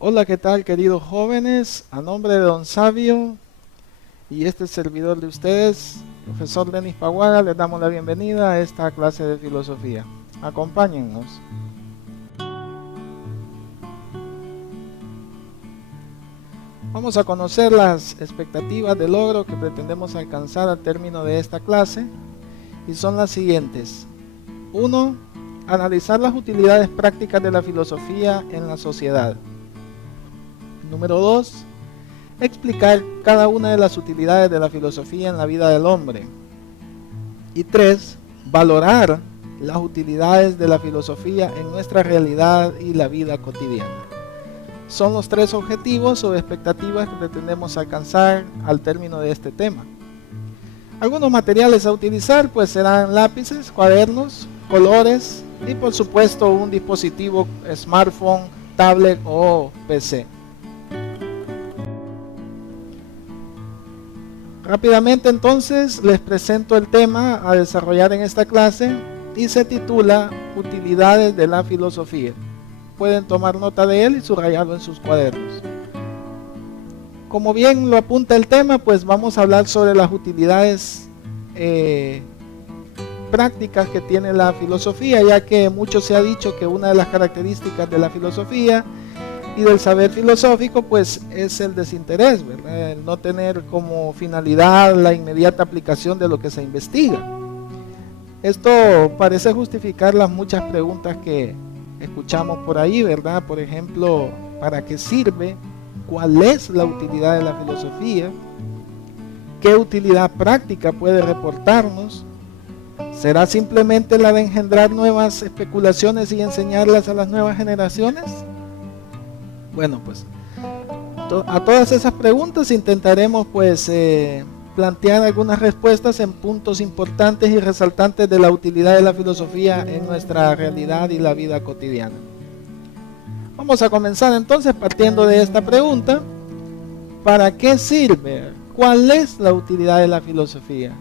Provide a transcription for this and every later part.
Hola, ¿qué tal, queridos jóvenes? A nombre de Don Sabio y este servidor de ustedes, profesor Denis Paguaga, les damos la bienvenida a esta clase de filosofía. Acompáñennos. Vamos a conocer las expectativas de logro que pretendemos alcanzar al término de esta clase y son las siguientes. 1. Analizar las utilidades prácticas de la filosofía en la sociedad. Número 2. Explicar cada una de las utilidades de la filosofía en la vida del hombre. Y 3. Valorar las utilidades de la filosofía en nuestra realidad y la vida cotidiana. Son los 3 objetivos o expectativas que pretendemos alcanzar al término de este tema. Algunos materiales a utilizar pues serán lápices, cuadernos, colores y por supuesto un dispositivo smartphone, tablet o PC. Rápidamente entonces les presento el tema a desarrollar en esta clase y se titula Utilidades de la filosofía. Pueden tomar nota de él y subrayarlo en sus cuadernos. Como bien lo apunta el tema, pues vamos a hablar sobre las utilidades prácticas que tiene la filosofía, ya que mucho se ha dicho que una de las características de la filosofía y del saber filosófico pues es el desinterés, ¿verdad? El no tener como finalidad la inmediata aplicación de lo que se investiga. Esto parece justificar las muchas preguntas que escuchamos por ahí, ¿verdad? Por ejemplo, ¿para qué sirve? ¿Cuál es la utilidad de la filosofía? ¿Qué utilidad práctica puede reportarnos? ¿Será simplemente la de engendrar nuevas especulaciones y enseñarlas a las nuevas generaciones? Bueno, pues a todas esas preguntas intentaremos pues plantear algunas respuestas en puntos importantes y resaltantes de la utilidad de la filosofía en nuestra realidad y la vida cotidiana. Vamos a comenzar entonces partiendo de esta pregunta: ¿para qué sirve? ¿Cuál es la utilidad de la filosofía?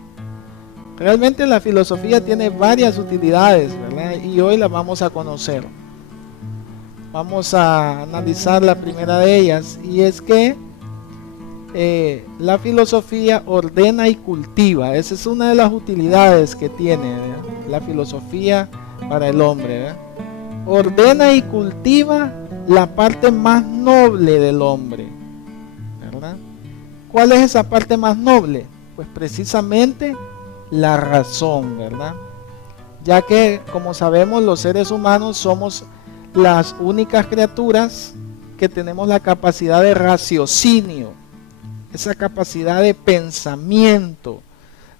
Realmente la filosofía tiene varias utilidades, ¿verdad? Y hoy las vamos a conocer. Vamos a analizar la primera de ellas, y es que la filosofía ordena y cultiva. Esa es una de las utilidades que tiene, ¿verdad?, la filosofía para el hombre, ¿verdad? Ordena y cultiva la parte más noble del hombre, ¿verdad? ¿Cuál es esa parte más noble? Pues precisamente la razón, ¿verdad? Ya que, como sabemos, los seres humanos somos las únicas criaturas que tenemos la capacidad de raciocinio, esa capacidad de pensamiento,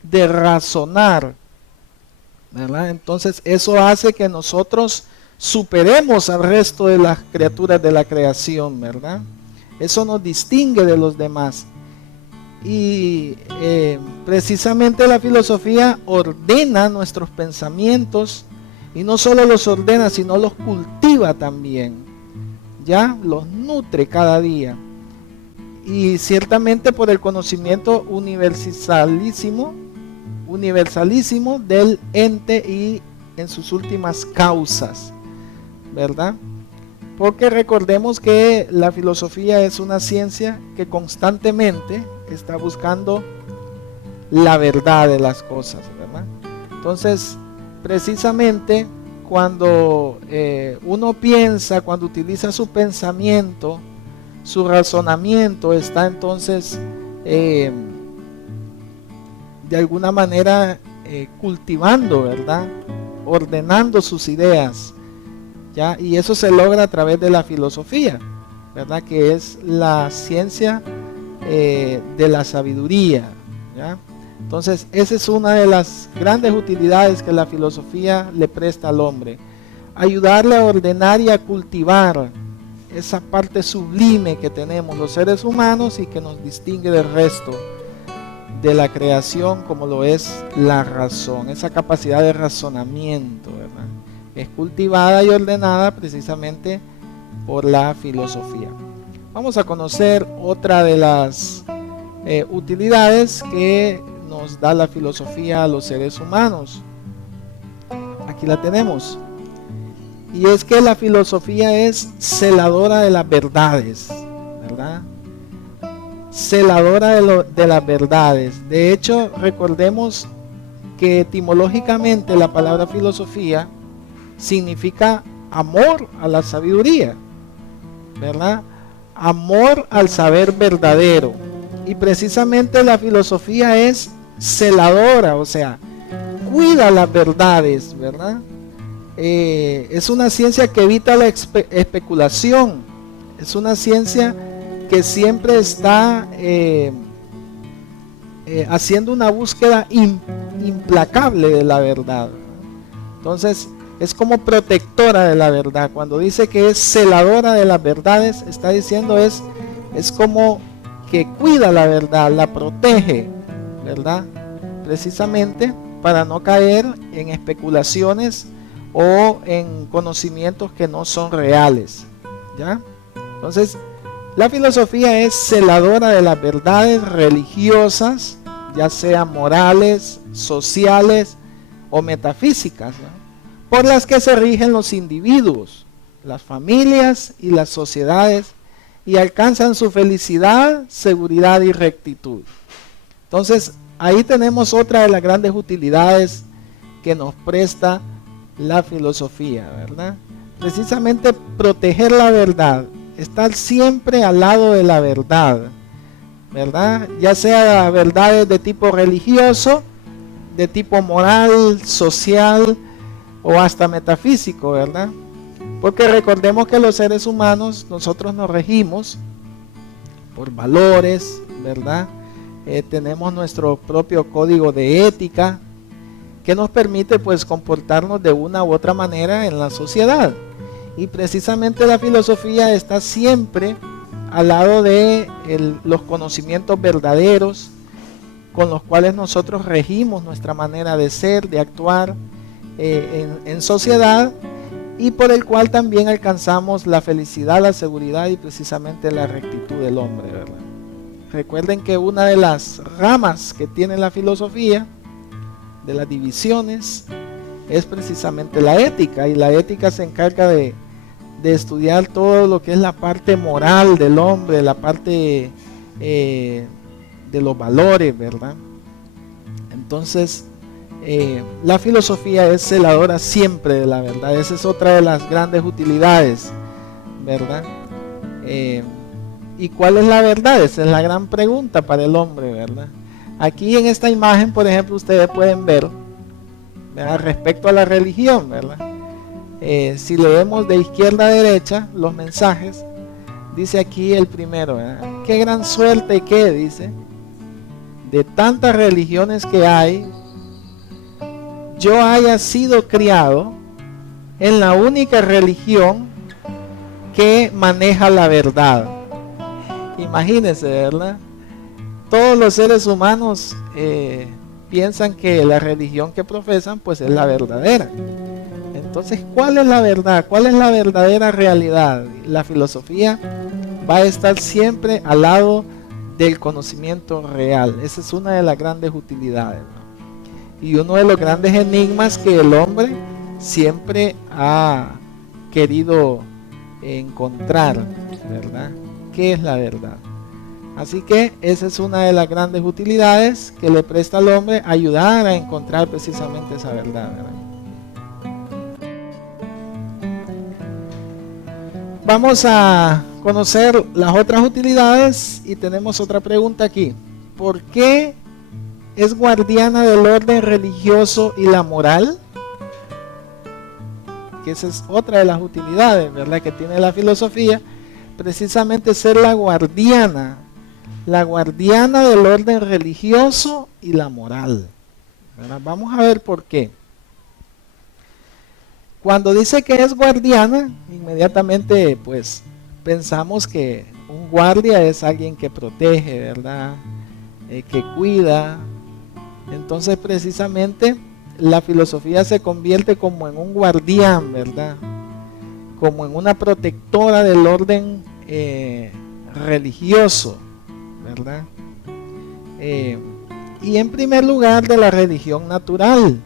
de razonar, ¿verdad? Entonces eso hace que nosotros superemos al resto de las criaturas de la creación, ¿verdad? Eso nos distingue de los demás. Y precisamente la filosofía ordena nuestros pensamientos, y no solo los ordena, sino los cultiva también, ya los nutre cada día. Y ciertamente por el conocimiento universalísimo del ente y en sus últimas causas, ¿verdad? Porque recordemos que la filosofía es una ciencia que constantemente está buscando la verdad de las cosas, ¿verdad? Entonces, precisamente cuando uno piensa, cuando utiliza su pensamiento, su razonamiento está entonces de alguna manera cultivando, ¿verdad?, ordenando sus ideas, ¿ya? Y eso se logra a través de la filosofía, ¿verdad?, que es la ciencia de la sabiduría, ¿ya? Entonces, esa es una de las grandes utilidades que la filosofía le presta al hombre: ayudarle a ordenar y a cultivar esa parte sublime que tenemos los seres humanos y que nos distingue del resto de la creación, como lo es la razón, esa capacidad de razonamiento, ¿verdad? Es cultivada y ordenada precisamente por la filosofía. Vamos a conocer otra de las utilidades que nos da la filosofía a los seres humanos. Aquí la tenemos. y es que la filosofía es celadora de las verdades, ¿verdad? Celadora de las verdades. De hecho, recordemos que etimológicamente la palabra filosofía significa amor a la sabiduría, ¿verdad? Amor al saber verdadero. Y precisamente la filosofía es celadora, o sea, cuida las verdades, ¿verdad? Es una ciencia que evita la especulación. Es una ciencia que siempre está haciendo una búsqueda implacable de la verdad. Entonces, es como protectora de la verdad. Cuando dice que es celadora de las verdades, está diciendo es como que cuida la verdad, la protege, ¿verdad? Precisamente para no caer en especulaciones o en conocimientos que no son reales, ¿ya? Entonces, la filosofía es celadora de las verdades religiosas, ya sean morales, sociales o metafísicas, ¿no?, por las que se rigen los individuos, las familias y las sociedades, y alcanzan su felicidad, seguridad y rectitud. Entonces, ahí tenemos otra de las grandes utilidades que nos presta la filosofía, ¿verdad? Precisamente proteger la verdad, estar siempre al lado de la verdad, ¿verdad? Ya sea verdades de tipo religioso, de tipo moral, social o hasta metafísico, ¿verdad? Porque recordemos que los seres humanos, nosotros nos regimos por valores, ¿verdad? Tenemos nuestro propio código de ética que nos permite pues comportarnos de una u otra manera en la sociedad. Y precisamente la filosofía está siempre al lado de los conocimientos verdaderos con los cuales nosotros regimos nuestra manera de ser, de actuar en sociedad, y por el cual también alcanzamos la felicidad, la seguridad y precisamente la rectitud del hombre, ¿verdad? Recuerden que una de las ramas que tiene la filosofía, de las divisiones, es precisamente la ética, y la ética se encarga de estudiar todo lo que es la parte moral del hombre, la parte de los valores, ¿verdad? Entonces, la filosofía es celadora siempre de la verdad. Esa es otra de las grandes utilidades, ¿verdad? ¿Y cuál es la verdad? Esa es la gran pregunta para el hombre, ¿verdad? Aquí en esta imagen, por ejemplo, ustedes pueden ver, ¿verdad?, respecto a la religión, ¿verdad? Si leemos de izquierda a derecha los mensajes, dice aquí el primero, ¿verdad? Qué gran suerte que, dice, de tantas religiones que hay, yo haya sido criado en la única religión que maneja la verdad. Imagínense, ¿verdad? Todos los seres humanos piensan que la religión que profesan pues es la verdadera. Entonces, ¿cuál es la verdad? ¿Cuál es la verdadera realidad? La filosofía va a estar siempre al lado del conocimiento real. Esa es una de las grandes utilidades, ¿no? Y uno de los grandes enigmas que el hombre siempre ha querido encontrar, ¿verdad? ¿Qué es la verdad? Así que esa es una de las grandes utilidades que le presta al hombre, ayudar a encontrar precisamente esa verdad, ¿verdad? Vamos a conocer las otras utilidades y tenemos otra pregunta aquí. ¿Por qué es guardiana del orden religioso y la moral? Que esa es otra de las utilidades, ¿verdad?, que tiene la filosofía, precisamente ser la guardiana del orden religioso y la moral, ¿verdad? Vamos a ver por qué. Cuando dice que es guardiana, inmediatamente pues pensamos que un guardia es alguien que protege, ¿verdad?, que cuida. Entonces precisamente la filosofía se convierte como en un guardián, ¿verdad?, como en una protectora del orden religioso, ¿verdad? Y en primer lugar de la religión natural,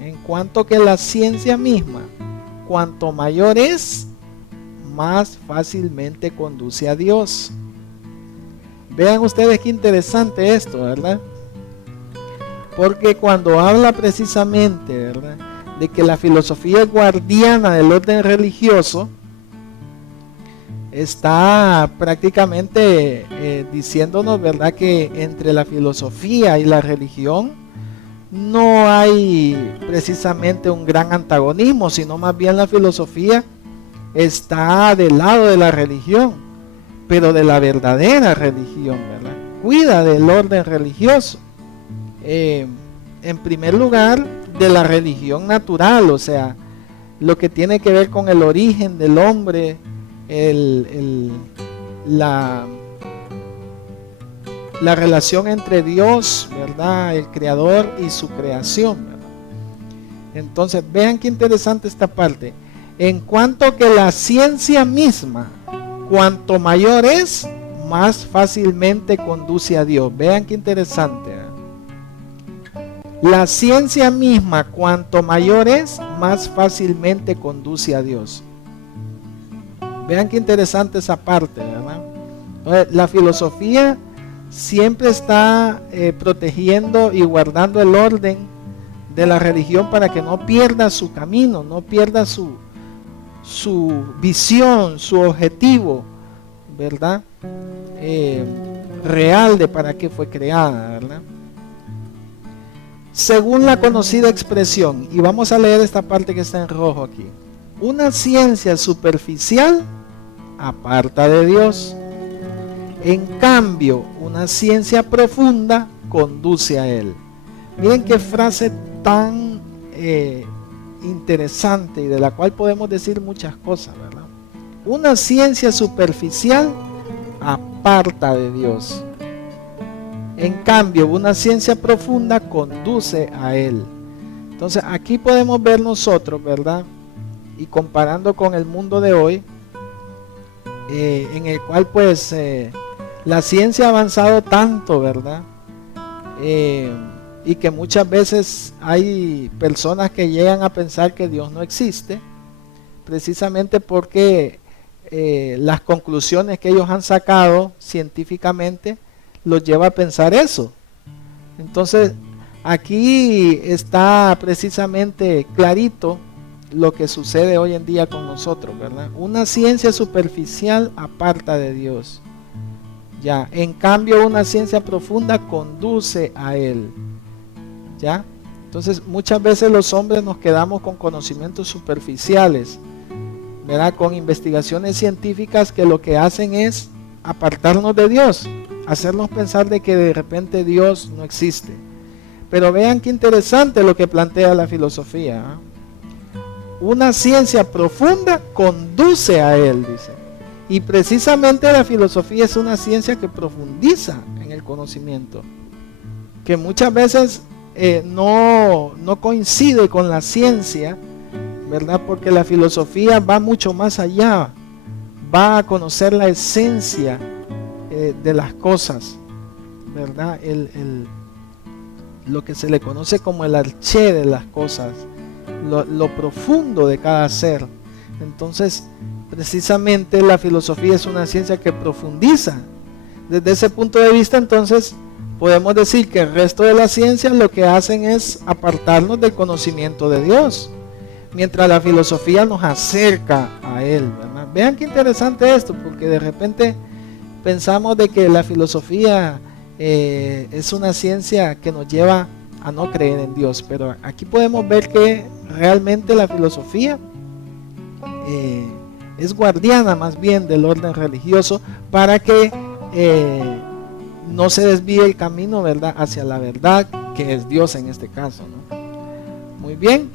en cuanto que la ciencia misma cuanto mayor es, más fácilmente conduce a Dios. Vean ustedes qué interesante esto, ¿verdad? Porque cuando habla precisamente, ¿verdad?, de que la filosofía es guardiana del orden religioso, está prácticamente diciéndonos, ¿verdad?, que entre la filosofía y la religión no hay precisamente un gran antagonismo, sino más bien la filosofía está del lado de la religión, pero de la verdadera religión, ¿verdad? Cuida del orden religioso. En primer lugar, de la religión natural, o sea, lo que tiene que ver con el origen del hombre, la relación entre Dios, ¿verdad?, el creador y su creación, ¿verdad? Entonces, vean qué interesante esta parte. En cuanto que la ciencia misma, cuanto mayor es, más fácilmente conduce a Dios. Vean qué interesante, ¿eh? La ciencia misma, cuanto mayor es, más fácilmente conduce a Dios. Vean qué interesante esa parte, ¿verdad? La filosofía siempre está protegiendo y guardando el orden de la religión para que no pierda su camino, no pierda su visión, su objetivo, ¿verdad? Real de para qué fue creada, ¿verdad? Según la conocida expresión, y vamos a leer esta parte que está en rojo aquí: una ciencia superficial aparta de Dios. En cambio, una ciencia profunda conduce a Él. Miren qué frase tan interesante y de la cual podemos decir muchas cosas, ¿verdad? Una ciencia superficial aparta de Dios. En cambio, una ciencia profunda conduce a Él. Entonces, aquí podemos ver nosotros, ¿verdad? Y comparando con el mundo de hoy, en el cual pues la ciencia ha avanzado tanto, ¿verdad? Y que muchas veces hay personas que llegan a pensar que Dios no existe, precisamente porque las conclusiones que ellos han sacado científicamente los lleva a pensar eso. Entonces, aquí está precisamente clarito lo que sucede hoy en día con nosotros, ¿verdad? Una ciencia superficial aparta de Dios. Ya, en cambio, una ciencia profunda conduce a Él. ¿Ya? Entonces, muchas veces los hombres nos quedamos con conocimientos superficiales, ¿verdad?, con investigaciones científicas que lo que hacen es apartarnos de Dios, hacernos pensar de que de repente Dios no existe. Pero vean qué interesante lo que plantea la filosofía, ¿eh? Una ciencia profunda conduce a Él, dice. Y precisamente la filosofía es una ciencia que profundiza en el conocimiento, que muchas veces no coincide con la ciencia, ¿verdad? Porque la filosofía va mucho más allá, va a conocer la esencia de las cosas, ¿verdad? Lo que se le conoce como el arché de las cosas, lo profundo de cada ser. Entonces, precisamente la filosofía es una ciencia que profundiza. Desde ese punto de vista, entonces, podemos decir que el resto de las ciencias lo que hacen es apartarnos del conocimiento de Dios, mientras la filosofía nos acerca a Él, ¿verdad? Vean qué interesante esto, porque de repente pensamos de que la filosofía es una ciencia que nos lleva a no creer en Dios, pero aquí podemos ver que realmente la filosofía es guardiana más bien del orden religioso para que no se desvíe el camino, ¿verdad?, hacia la verdad, que es Dios en este caso, ¿no? Muy bien.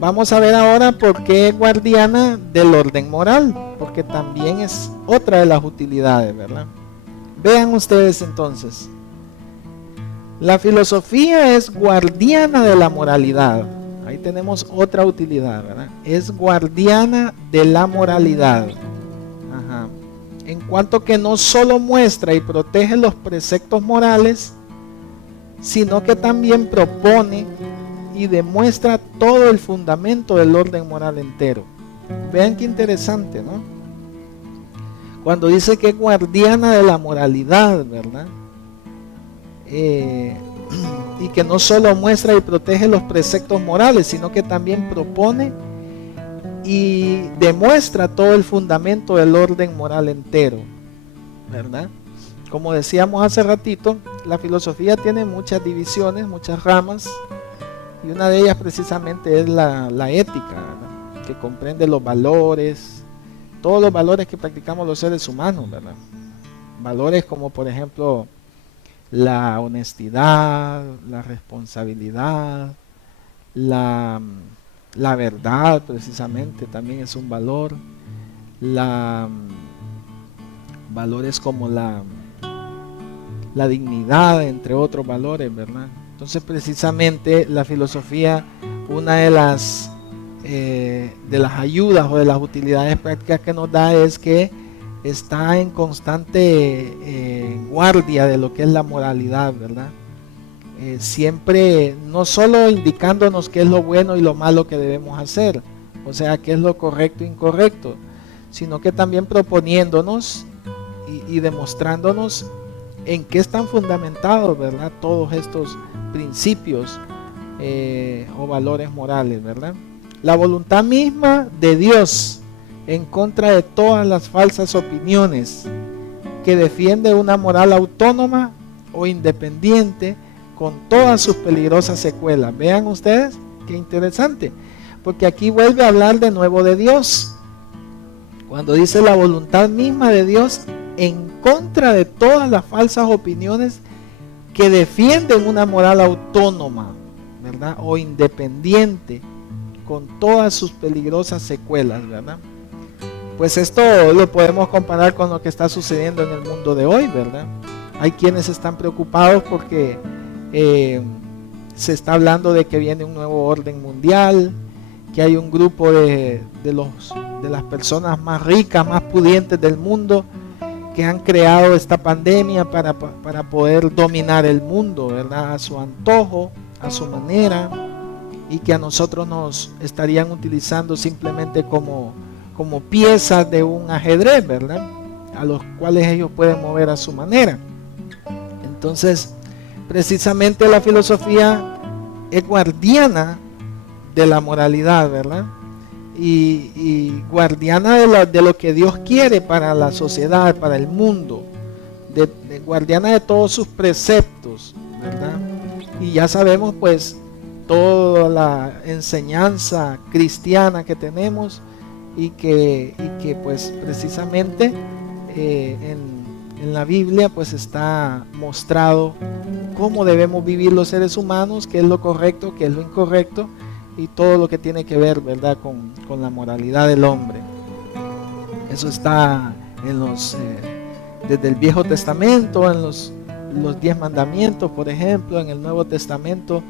Vamos a ver ahora por qué es guardiana del orden moral, porque también es otra de las utilidades, ¿verdad? Vean ustedes entonces. La filosofía es guardiana de la moralidad. Ahí tenemos otra utilidad, ¿verdad? Es guardiana de la moralidad. Ajá. En cuanto que no solo muestra y protege los preceptos morales, sino que también propone y demuestra todo el fundamento del orden moral entero. Vean qué interesante, ¿no? Cuando dice que es guardiana de la moralidad, ¿verdad? Y que no solo muestra y protege los preceptos morales, sino que también propone y demuestra todo el fundamento del orden moral entero, ¿verdad? Como decíamos hace ratito, la filosofía tiene muchas divisiones, muchas ramas, y una de ellas precisamente es la ética, ¿verdad? Que comprende los valores, todos los valores que practicamos los seres humanos, ¿verdad? Valores como por ejemplo la honestidad, la responsabilidad, la verdad precisamente también es un valor, valores como la dignidad, entre otros valores, ¿verdad? Entonces precisamente la filosofía, una de las ayudas o de las utilidades prácticas que nos da es que está en constante guardia de lo que es la moralidad, ¿verdad? Siempre no solo indicándonos qué es lo bueno y lo malo que debemos hacer, o sea, qué es lo correcto e incorrecto, sino que también proponiéndonos y demostrándonos en qué están fundamentados, ¿verdad? Todos estos principios o valores morales, ¿verdad? La voluntad misma de Dios en contra de todas las falsas opiniones, que defiende una moral autónoma o independiente con todas sus peligrosas secuelas. Vean ustedes qué interesante, porque aquí vuelve a hablar de nuevo de Dios. Cuando dice la voluntad misma de Dios en contra de todas las falsas opiniones que defienden una moral autónoma, ¿verdad? O independiente con todas sus peligrosas secuelas, ¿verdad? Pues esto lo podemos comparar con lo que está sucediendo en el mundo de hoy, ¿verdad? Hay quienes están preocupados porque se está hablando de que viene un nuevo orden mundial, que hay un grupo de las personas más ricas, más pudientes del mundo, que han creado esta pandemia para poder dominar el mundo, ¿verdad? A su antojo, a su manera, y que a nosotros nos estarían utilizando simplemente como piezas de un ajedrez, ¿verdad? A los cuales ellos pueden mover a su manera. Entonces, precisamente la filosofía es guardiana de la moralidad, ¿verdad? Y guardiana de lo que Dios quiere para la sociedad, para el mundo, guardiana de todos sus preceptos, ¿verdad? Y ya sabemos pues toda la enseñanza cristiana que tenemos y que pues precisamente en la Biblia pues está mostrado cómo debemos vivir los seres humanos, qué es lo correcto, qué es lo incorrecto, y todo lo que tiene que ver, ¿verdad?, con la moralidad del hombre. Eso está desde el Viejo Testamento, en los 10 mandamientos, por ejemplo, en el Nuevo Testamento,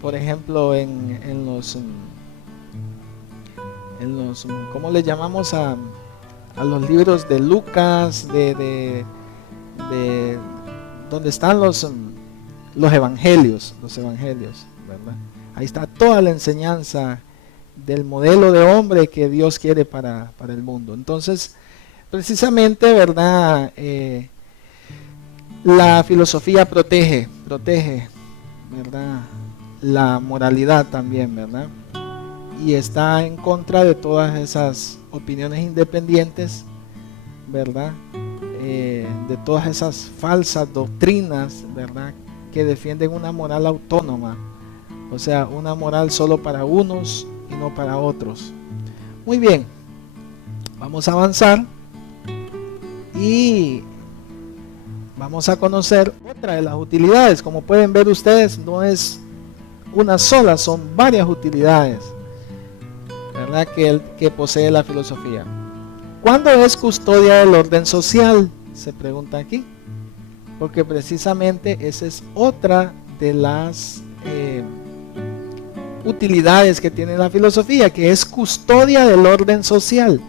por ejemplo, en los ¿cómo le llamamos a los libros de Lucas, de donde están los evangelios, ¿verdad? Ahí está toda la enseñanza del modelo de hombre que Dios quiere para el mundo. Entonces, precisamente, ¿verdad? La filosofía protege, ¿verdad? La moralidad también, ¿verdad? Y está en contra de todas esas opiniones independientes, ¿verdad? De todas esas falsas doctrinas, ¿verdad? Que defienden una moral autónoma. O sea, una moral solo para unos y no para otros. Muy bien, vamos a avanzar y vamos a conocer otra de las utilidades. Como pueden ver ustedes, no es una sola, son varias utilidades, ¿verdad?, que posee la filosofía. ¿Cuándo es custodia del orden social? Se pregunta aquí, porque precisamente esa es otra de las utilidades que tiene la filosofía, que es custodia del orden social,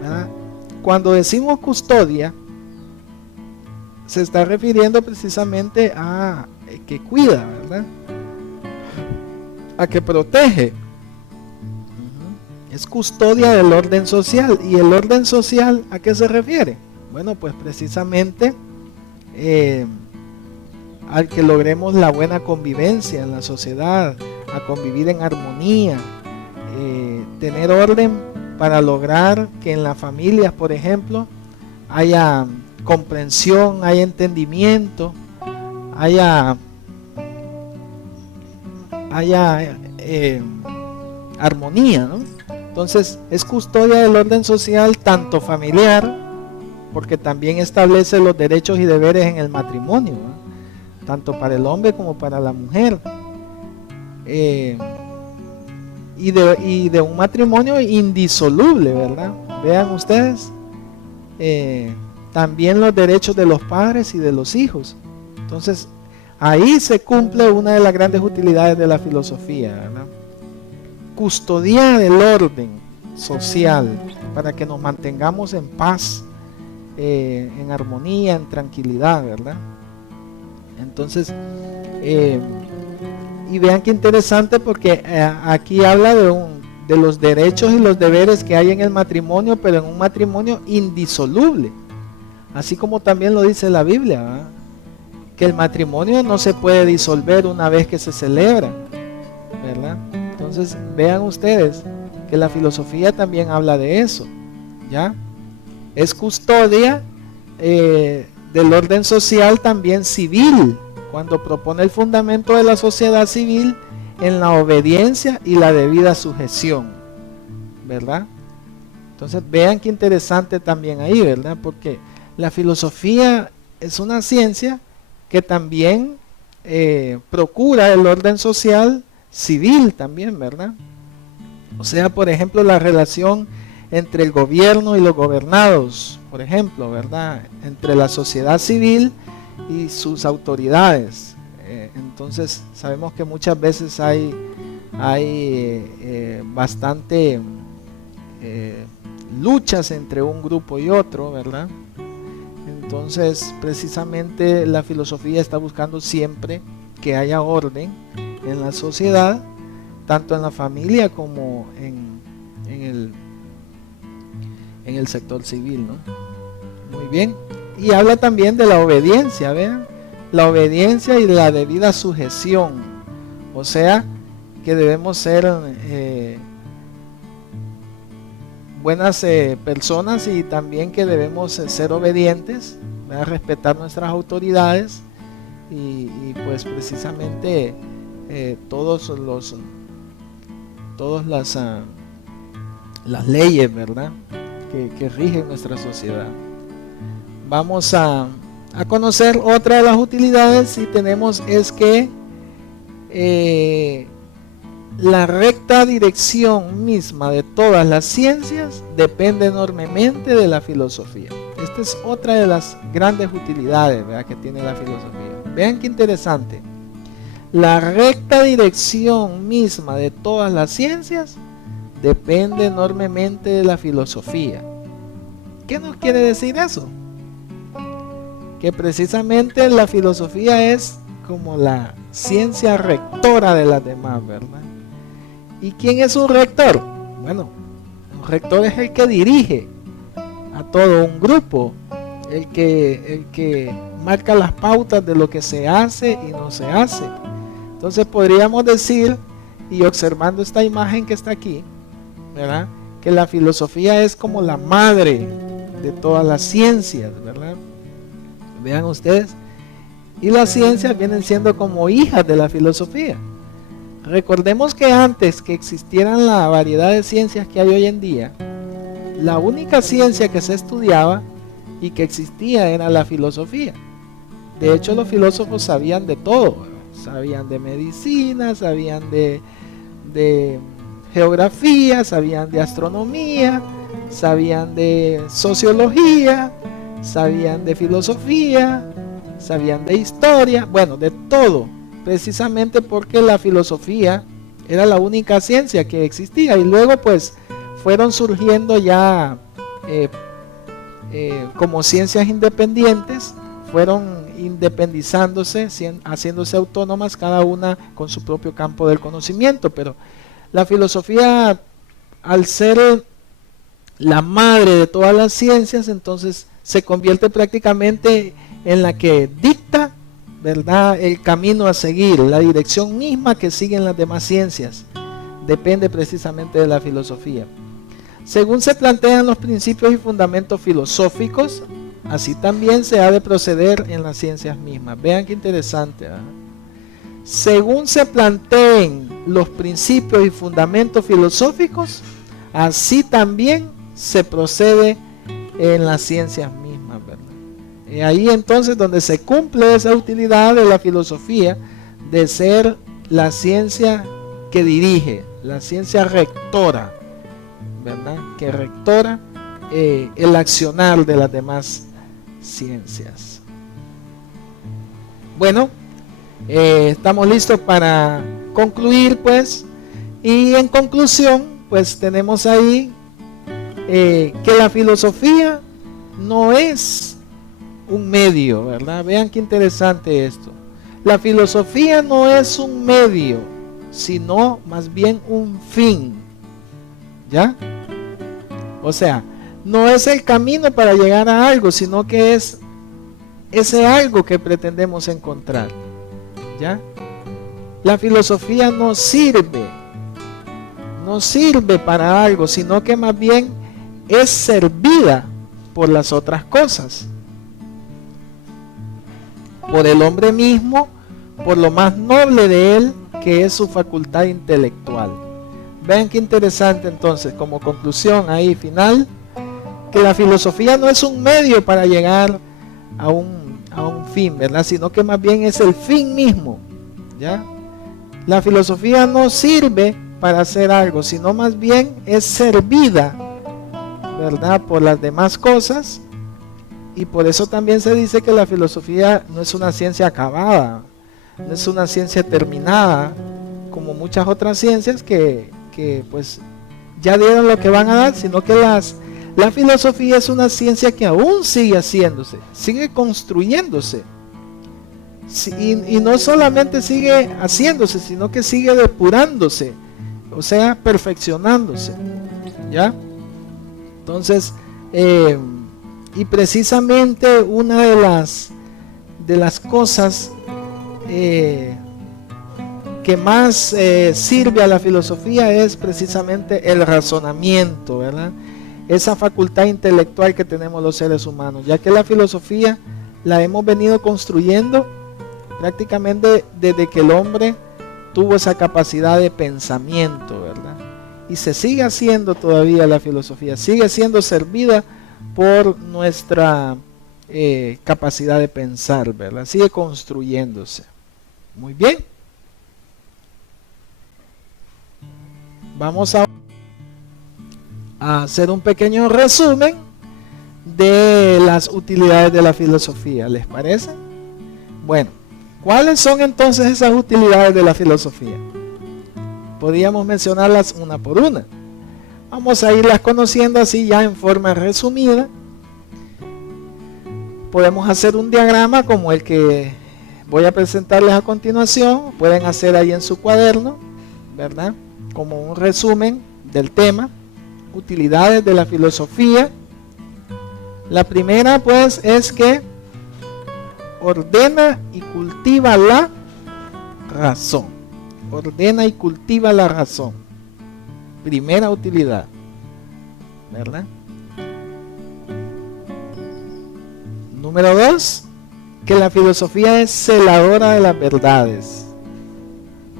¿verdad? Cuando decimos custodia, se está refiriendo precisamente a que cuida, ¿verdad? a que protege. Es custodia del orden social. ¿Y el orden social a qué se refiere? Bueno, pues precisamente al que logremos la buena convivencia en la sociedad, a convivir en armonía, tener orden para lograr que en las familias, por ejemplo, haya comprensión, haya entendimiento, haya armonía, ¿no? Entonces es custodia del orden social tanto familiar, porque también establece los derechos y deberes en el matrimonio, ¿no? Tanto para el hombre como para la mujer, y de un matrimonio indisoluble, ¿verdad? Vean ustedes, también los derechos de los padres y de los hijos. Entonces ahí se cumple una de las grandes utilidades de la filosofía, ¿verdad? Custodiar el orden social para que nos mantengamos en paz, en armonía, en tranquilidad, ¿verdad? Entonces, y vean qué interesante, porque aquí habla de los derechos y los deberes que hay en el matrimonio, pero en un matrimonio indisoluble, así como también lo dice la Biblia, ¿verdad? Que el matrimonio no se puede disolver una vez que se celebra, ¿verdad? Entonces vean ustedes que la filosofía también habla de eso, ¿ya? Es custodia del orden social también civil, cuando propone el fundamento de la sociedad civil en la obediencia y la debida sujeción, ¿verdad? Entonces vean qué interesante también ahí, ¿verdad? Porque la filosofía es una ciencia que también procura el orden social civil también, ¿verdad? O sea, por ejemplo, la relación entre el gobierno y los gobernados, por ejemplo, ¿verdad? Entre la sociedad civil y sus autoridades. Entonces sabemos que muchas veces hay bastante luchas entre un grupo y otro, ¿verdad? Entonces precisamente la filosofía está buscando siempre que haya orden en la sociedad, tanto en la familia como en el sector civil, ¿no? Muy bien. Y habla también de la obediencia, vean, la obediencia y la debida sujeción, o sea, que debemos ser buenas personas, y también que debemos ser obedientes, ¿verdad? Respetar nuestras autoridades y pues precisamente todas las leyes, ¿verdad? Que rigen nuestra sociedad. Vamos a conocer otra de las utilidades, y tenemos es que la recta dirección misma de todas las ciencias depende enormemente de la filosofía. Esta es otra de las grandes utilidades, ¿verdad?, que tiene la filosofía. Vean qué interesante. La recta dirección misma de todas las ciencias depende enormemente de la filosofía. ¿Qué nos quiere decir eso? Que precisamente la filosofía es como la ciencia rectora de las demás, ¿verdad? ¿Y quién es un rector? Bueno, un rector es el que dirige a todo un grupo, el que marca las pautas de lo que se hace y no se hace. Entonces podríamos decir, y observando esta imagen que está aquí, ¿verdad?, que la filosofía es como la madre de todas las ciencias, ¿verdad? Vean ustedes, y las ciencias vienen siendo como hijas de la filosofía. Recordemos que antes que existieran la variedad de ciencias que hay hoy en día, la única ciencia que se estudiaba y que existía era la filosofía. De hecho, los filósofos sabían de todo, ¿verdad? Sabían de medicina, sabían de geografía, sabían de astronomía, sabían de sociología, sabían de filosofía, sabían de historia, bueno, de todo, precisamente porque la filosofía era la única ciencia que existía. Y luego pues fueron surgiendo ya como ciencias independientes, fueron independizándose, haciéndose autónomas, cada una con su propio campo del conocimiento. Pero la filosofía, al ser la madre de todas las ciencias, entonces se convierte prácticamente en la que dicta, ¿verdad?, el camino a seguir, la dirección misma que siguen las demás ciencias. Depende precisamente de la filosofía. Según se plantean los principios y fundamentos filosóficos, así también se ha de proceder en las ciencias mismas. Vean qué interesante, ¿verdad? Según se planteen los principios y fundamentos filosóficos, así también se procede en las ciencias mismas, ¿verdad? Y ahí entonces donde se cumple esa utilidad de la filosofía, de ser la ciencia que dirige, la ciencia rectora, ¿verdad?, que rectora el accionar de las demás ciencias. Bueno, estamos listos para concluir, pues, y en conclusión, pues tenemos ahí que la filosofía no es un medio, ¿verdad? Vean qué interesante esto. La filosofía no es un medio, sino más bien un fin, ¿ya? O sea, no es el camino para llegar a algo, sino que es ese algo que pretendemos encontrar, ¿ya? La filosofía no sirve para algo, sino que más bien es servida por las otras cosas, por el hombre mismo, por lo más noble de él, que es su facultad intelectual. Vean qué interesante entonces, como conclusión ahí final, que la filosofía no es un medio para llegar a un fin, ¿verdad?, sino que más bien es el fin mismo, ¿ya? La filosofía no sirve para hacer algo, sino más bien es servida, ¿verdad?, por las demás cosas. Y por eso también se dice que la filosofía no es una ciencia acabada, no es una ciencia terminada, como muchas otras ciencias que pues ya dieron lo que van a dar, sino que la filosofía es una ciencia que aún sigue haciéndose, sigue construyéndose. Y no solamente sigue haciéndose, sino que sigue depurándose, o sea, perfeccionándose, ¿ya? Entonces, y precisamente una de las cosas que más sirve a la filosofía es precisamente el razonamiento, ¿verdad? Esa facultad intelectual que tenemos los seres humanos, ya que la filosofía la hemos venido construyendo prácticamente desde que el hombre tuvo esa capacidad de pensamiento, ¿verdad? Y se sigue haciendo todavía la filosofía, sigue siendo servida por nuestra capacidad de pensar, ¿verdad? Sigue construyéndose. Muy bien. Vamos a hacer un pequeño resumen de las utilidades de la filosofía, ¿les parece? Bueno, ¿cuáles son entonces esas utilidades de la filosofía? Podríamos mencionarlas una por una. Vamos a irlas conociendo así ya en forma resumida. Podemos hacer un diagrama como el que voy a presentarles a continuación. Pueden hacer ahí en su cuaderno, ¿verdad?, como un resumen del tema. Utilidades de la filosofía. La primera, pues, es que ordena y cultiva la razón. Ordena y cultiva la razón. Primera utilidad, ¿verdad? Número 2, que la filosofía es celadora de las verdades,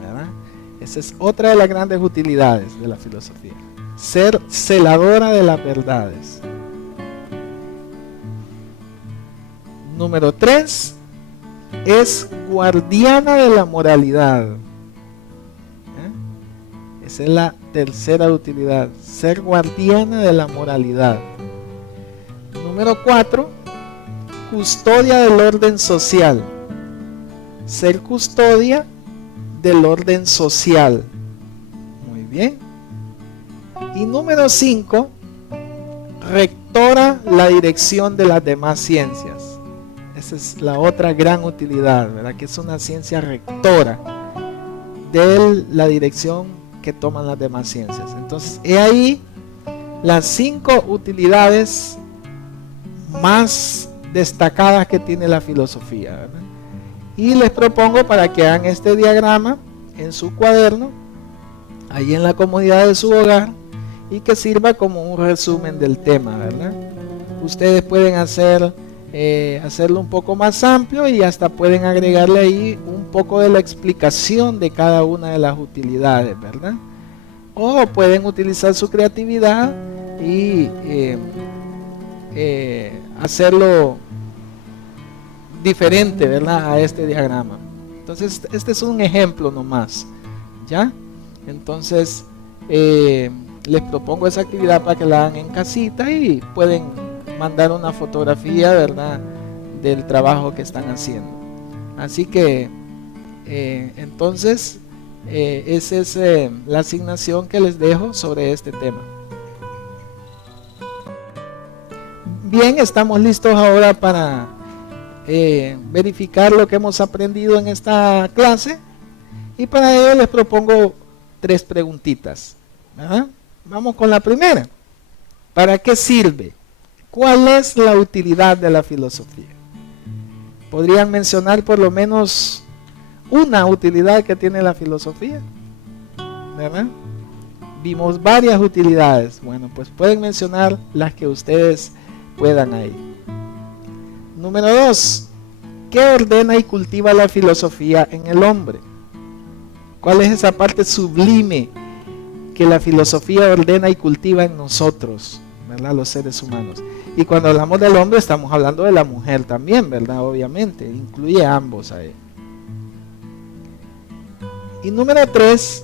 ¿verdad? Esa es otra de las grandes utilidades de la filosofía, ser celadora de las verdades. Número 3, es guardiana de la moralidad. Esa es la tercera utilidad, ser guardiana de la moralidad. Número 4, custodia del orden social. Ser custodia del orden social. Muy bien. Y número 5, rectora la dirección de las demás ciencias. Esa es la otra gran utilidad, ¿verdad? Que es una ciencia rectora de la dirección que toman las demás ciencias. Entonces, he ahí las 5 utilidades más destacadas que tiene la filosofía, ¿verdad? Y les propongo para que hagan este diagrama en su cuaderno, ahí en la comodidad de su hogar, y que sirva como un resumen del tema, ¿verdad? Ustedes pueden hacerlo un poco más amplio y hasta pueden agregarle ahí un poco de la explicación de cada una de las utilidades, ¿verdad? O pueden utilizar su creatividad y hacerlo diferente, ¿verdad? A este diagrama. Entonces, este es un ejemplo nomás, ¿ya? Entonces, les propongo esa actividad para que la hagan en casita y pueden mandar una fotografía, ¿verdad?, del trabajo que están haciendo. Así que, entonces, esa es la asignación que les dejo sobre este tema. Bien, estamos listos ahora para verificar lo que hemos aprendido en esta clase, y para ello les propongo 3 preguntitas, ¿verdad? Vamos con la primera. ¿Para qué sirve? ¿Cuál es la utilidad de la filosofía? ¿Podrían mencionar por lo menos una utilidad que tiene la filosofía? ¿Verdad? Vimos varias utilidades. Bueno, pues pueden mencionar las que ustedes puedan ahí. Número 2. ¿Qué ordena y cultiva la filosofía en el hombre? ¿Cuál es esa parte sublime que la filosofía ordena y cultiva en nosotros, ¿verdad?, los seres humanos? Y cuando hablamos del hombre estamos hablando de la mujer también, ¿verdad? Obviamente, incluye a ambos ahí. Y número 3,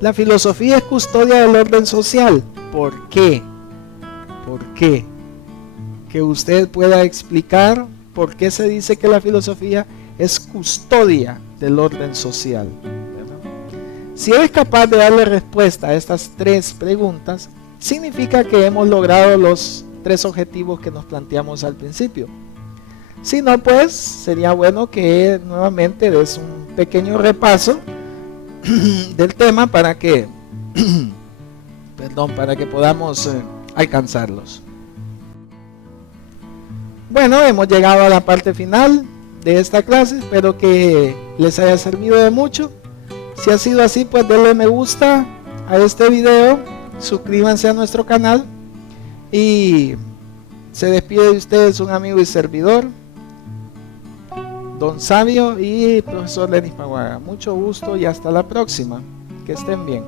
la filosofía es custodia del orden social. ¿Por qué? ¿Por qué? Que usted pueda explicar por qué se dice que la filosofía es custodia del orden social. Si eres capaz de darle respuesta a estas 3 preguntas, significa que hemos logrado los 3 objetivos que nos planteamos al principio. Si no, pues sería bueno que nuevamente des un pequeño repaso del tema para que podamos alcanzarlos. Bueno, hemos llegado a la parte final de esta clase. Espero que les haya servido de mucho. Si ha sido así, pues denle me gusta a este video, suscríbanse a nuestro canal, y se despide de ustedes un amigo y servidor, Don Sabio y profesor Lenis Paguaga. Mucho gusto y hasta la próxima. Que estén bien.